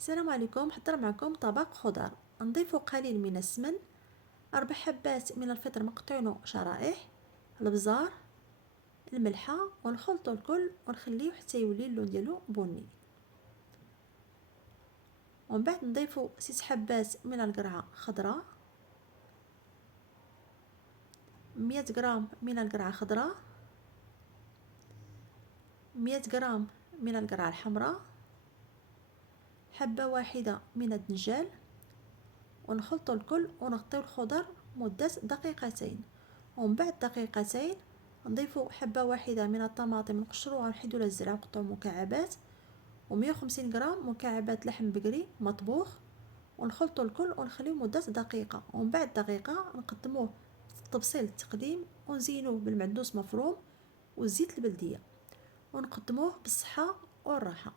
السلام عليكم. حضر معكم طبق خضار. نضيف قليل من السمن، 4 حبات من الفطر مقطوعين شرائح، البزار، الملحة، ونخلطو الكل ونخليه حتى يولي اللون ديالو بني. ومن بعد نضيفو 6 حبات من القرعة خضراء، 100 غرام من القرعة خضراء، 100 غرام من القرعة الحمراء، حبة واحدة من الدنجال، ونخلطو الكل ونغطيو الخضر مدة دقيقتين. ومن بعد دقيقتين نضيفو حبة واحدة من الطماطم نقشروها ونحيدو لها الزرع ونقطعو مكعبات، و150 غرام مكعبات لحم بقري مطبوخ، ونخلطو الكل ونخليه مدة دقيقة. ومن بعد دقيقة نقدموه تبصيل التقديم ونزينوه بالمعدنوس مفروم والزيت البلدية، ونقدموه بالصحة والراحة.